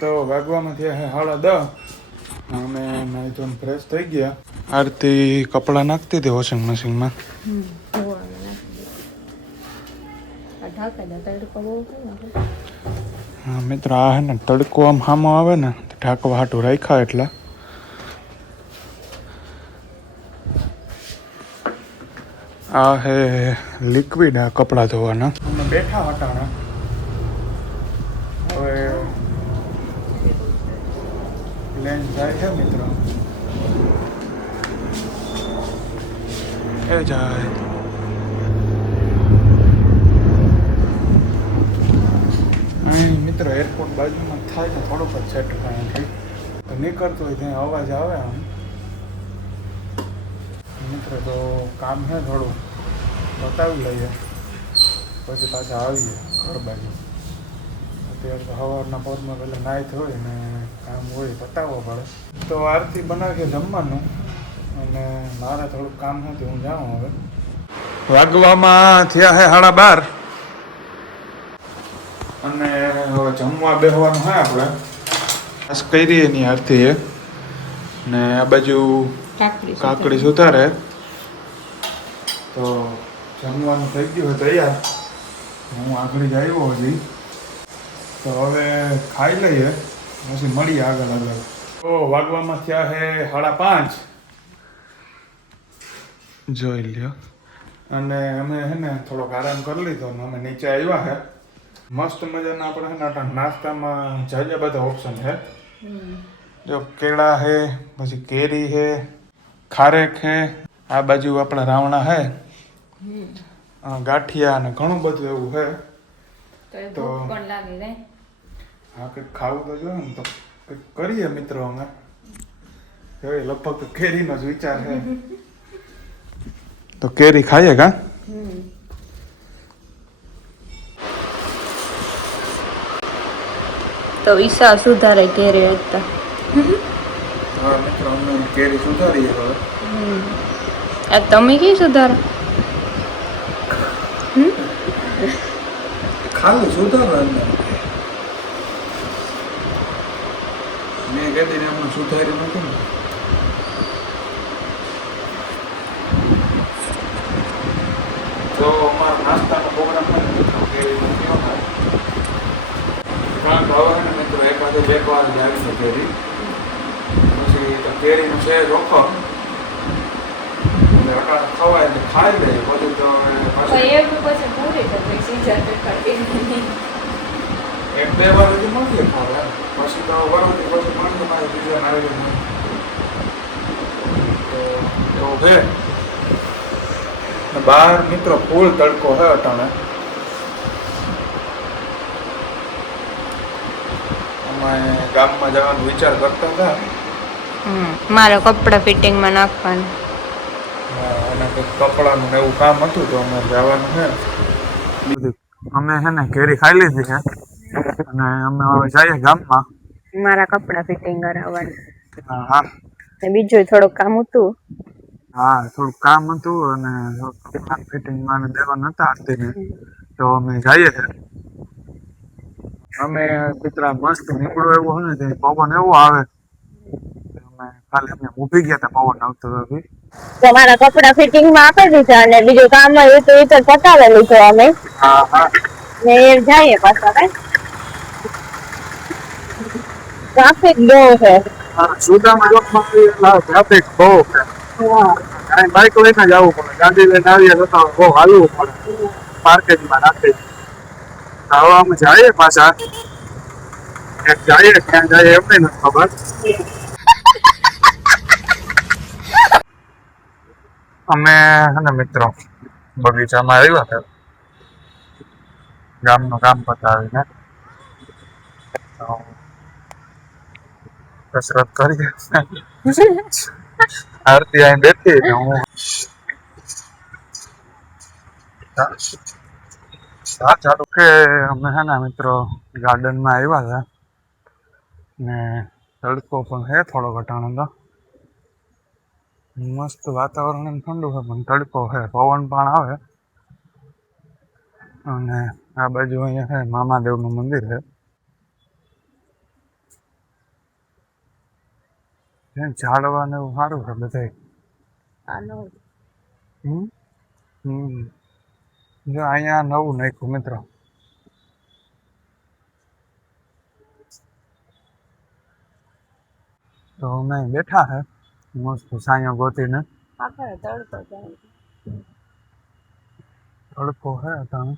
તો વાગવામાં થયા હે 10:30. અમે નાઈ ધોઈને ફ્રેશ થઈ ગયા. આરતી કપડાં નાખતી હતી વોશિંગ મશીનમાં. હા મિત્રો, આ હે ને તડકો આમ સામો આવે ને ઢાંકવા હાટું રાખ્યા એટલા. આ હે લિક્વિડ આ કપડાં ધોવાના. અમે બેઠા હટાણા. હવે પ્લેન જાય છે મિત્રો, એ જાય. અહીં મિત્રો એરપોર્ટ બાજુમાં થાય ને થોડુંક જ સેટ અહીંથી તો નીકળતો હોય ત્યાં અવાજ આવે આમ. મિત્રો તો કામ છે થોડું, બતાવી લઈએ પછી પાછા આવીએ ઘર બાજુ. અત્યારે તો સવારના પોરમાં પહેલાં નાઈટ હોય ને કામ હોય પતાવવો પડે. તો આરતી બનાવીએ જમવાનું અને મારે થોડુંક કામ હતું, હું જાઉં હવે. વાગવામાં થયા છે 12:30 અને હવે જમવા બેસવાનું હોય આપણે. બસ કરી એની આરતી એ ને આ બાજુ કાકડી સુધારે. તો જમવાનું થઈ ગયું હોય તૈયાર. હું આગળ જ આવ્યો હજી, તો હવે ખાઈ લઈએ પછી મળીએ આગળ. તો વાગવામાં થયા છે 5:30. જોઈ લ્યો. અને અમે હે ને થોડોક આરામ કરી લીધો ને અમે નીચે આવ્યા છે. મસ્ત મજાના આપણે હે ને નાસ્તામાં જાજા બધા ઓપ્શન છે. જો કેળા છે, પછી કેરી છે, ખારેક છે, આ બાજુ આપણા રાવણા છે, ગાંઠિયા ને ઘણું બધું એવું છે. તો હા, કંઈક ખાવું તો જોઈએ ને, તો કંઈક કરીએ મિત્રો. અમે લગભગ તો કેરીનો જ વિચાર છે. તો કેરી ખાઈએ કા? તો ઈશા સુધારે કેરી એકતા. હા મિત્રો, અમે કેરી સુધારીએ હવે. આ તમે કી સુધારો? ખાલી સુધારો એમને. મેં કહેતી ને એમને સુધારી નથી ને. તો અમારો નાસ્તાનો પ્રોગ્રામ હોય મિત્રો કેરી નથી અમારે. કારણ કે હવે ને મિત્રો એકાદ બે વાર જ આવી છે કેરી. પછી તો કેરીનું છે રોખો એટલે અટાણે ખવાય એટલે ખાઈ લે. બધું તો એક બે વાર હજી મળીએ ખાવે. પછી તો વરવતી પછી મળતું મારી બીજા આવી જાય. તો એવું છે. બહાર મિત્રો ફૂલ તડકો છે અટાણે. અમે ગામમાં જવાનો વિચાર કરતા હતા. મારે કપડા ફિટિંગમાં નાખવાનું. અને કંઈક કપડાનું ને એવું કામ હતું તો અમે જવાનું છે. અમે છે ને કેરી ખાઈ લીધી છે અને અમે હવે જઈએ ગામમાં. મારા કપડા ફિટિંગ કરાવવાનું. હા, બીજું થોડુંક કામ હતું. હા, થોડુંક કામ હતું અને કપડા ફિટિંગમાં દેવાના હતા આરતીને. તો અમે જઈએ છે. અમે પિતરા મસ્ત નીકળો એવો હોય ને પવન એવો આવે. અમે ખાલી અમે ઊભી ગયા હતા પવન આવતો હતો. તમારા કપડા ફિટિંગમાં આપી દીધા અને બીજું કામ હોય તો એ તો પતાવેલું છે અમે. હા હા. ને જઈએ પાછા. ટ્રાફિક બહુ છે. સુદામા ચોકમાં ટ્રાફિક બહુ છે. કાંઈ બાઇક લઈને જવું પડે, ગાડી લઈને આવીએ તો બહુ હાલવું પડે માર્કેટમાં રાખી. હવે અમે જઈએ પાછા. જઈએ ક્યાં જઈએ એમને નથી ખબર. અમે છે ને મિત્રો બગીચામાં આવ્યા હતા ગામનું કામ પતાવીને. કસરત કરીએ. આરતી અહીં બેઠી ને હું ચાલુ કે અમે છે ને મિત્રો ગાર્ડનમાં આવ્યા હતા ને તડકો પણ છે થોડો ઘટાણો. તો મસ્ત વાતાવરણ એમ ઠંડુ છે પણ તડકો છે, પવન પણ આવે. અને આ બાજુ અહીંયા છે મામાદેવનું મંદિર છે. ઝાડવા ને એવું સારું છે બધે. જો અહીંયા નવું નાખ્યું મિત્રો. તો અમે બેઠા હે મસ્ત સાયો ગોતીને. તડકો હે તમે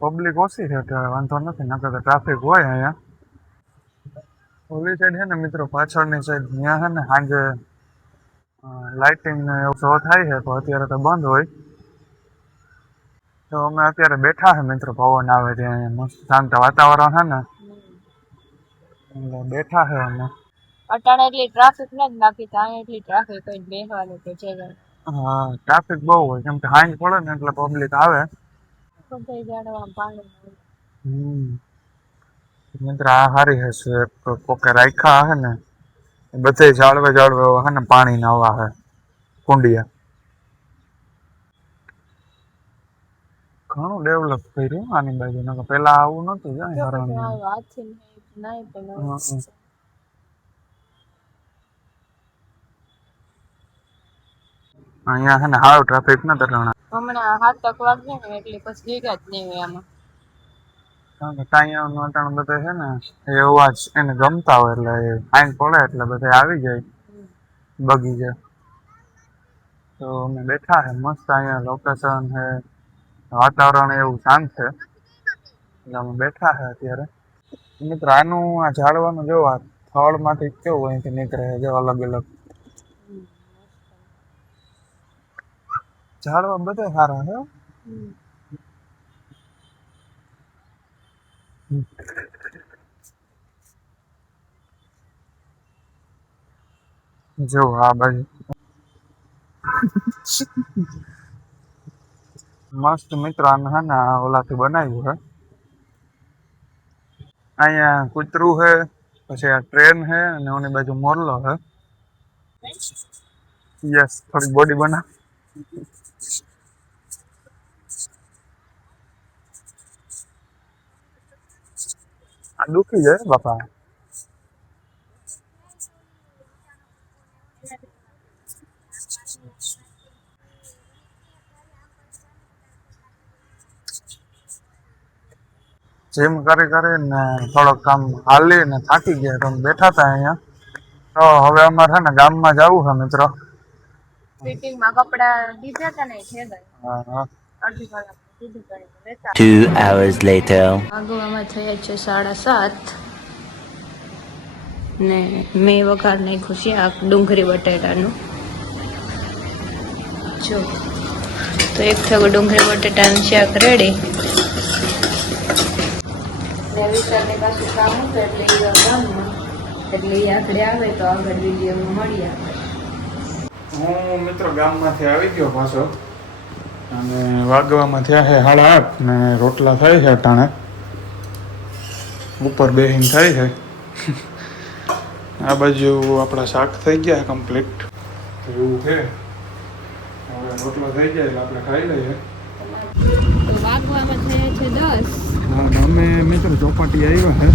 પબ્લિક ઓછી છે અત્યારે વાંધો નથી, નકર તો ટ્રાફિક હોય અહીંયા. ઓલી સાઈડ છે ને મિત્રો, પાછળની સાઈડ ત્યાં છે ને સાંજે લાઇટિંગ ને એવું શો થાય છે, તો અત્યારે તો બંધ હોય. તો અમે અત્યારે બેઠા છે મિત્રો, પવન આવે ત્યાં મસ્ત શાંત વાતાવરણ છે ને, એટલે બેઠા છે અમે. અટાણે એટલી ટ્રાફિક નથી, બાકી તો અહીંયા એટલી ટ્રાફિક હોય બેસવાની તો છે. હા ટ્રાફિક બહુ હોય, કેમ કે સાંજ પડે ને એટલે પબ્લિક આવે. મિત્ર આ હારી હશે, કોકે રાખ્યા હે ને બધે જાળવે હે ને પાણી ના હવા હે કુંડિયા. ઘણું ડેવલપ કર્યું આની બાજુ, નકર પેલા આવું નતું. અહીંયા હે ને હાવ ટ્રાફિક ન તરણા. હમણાં 7 વાગે ને એટલે પછી ભેગા જ નહીં હોય આમાં. કારણ કે ટાઈમ અટાણ બધે છે ને એવા જ એને ગમતા હોય, એટલે ફાઈન પડે એટલે બધા આવી જાય બગીચે. તો અમે બેઠા છે મસ્ત, અહીંયા લોકેશન છે, વાતાવરણ એવું શાંત છે, એટલે અમે બેઠા છે અત્યારે. મિત્ર આનું આ ઝાડવાનું જો આ થળમાંથી કેવું અહીંથી નીકળે છે, જો અલગ અલગ ઝાડવા બધા સારા છે. જો આ બાજુ મસ્ત મિત્ર આને હે ને ઓલાથી બનાવ્યું છે. અહીંયા કૂતરું છે, પછી આ ટ્રેન છે, અને ઓની બાજુ મોરલો છે. યસ થોડી બોડી બના. આ દુખી જાય બાપા. જીમ કરીને થોડોક કામ હાલી ને થાકી ગયા, તો બેઠા હતા અહીંયા. તો હવે અમારે છે ને ગામમાં જવું છે મિત્રો. ફિટિંગમાં કપડા દીધા હતા ને છે ગઈ. હા અડધી કલાક કીધું કરી. 2 hours later. આગવામાં થયા છે 7:30 ને મેં વઘાર નાખ્યું છે આ ડુંગળી બટેટાનું. જો તો એક થયો ડુંગળી બટેટાનું શાક રેડી. વિચારને પાછું કામ હતું એટલે એ ગામમાં, એટલે એ આખડે આવે તો આગળ વિડીયોમાં મળી આવે. હું મિત્રો ગામમાંથી આવી ગયો પાછો, અને વાગવામાં થયા છે 8:30 ને રોટલા થાય છે અટાણે. ઉપર બેહીને થાય છે. આ બાજુ આપણા શાક થઈ ગયા કમ્પ્લીટ એવું છે. હવે રોટલો થઈ જાય એટલે આપણે ખાઈ લઈએ. વાગવામાં થયા છે 10. અમે મિત્રો ચોપાટી આવ્યા છે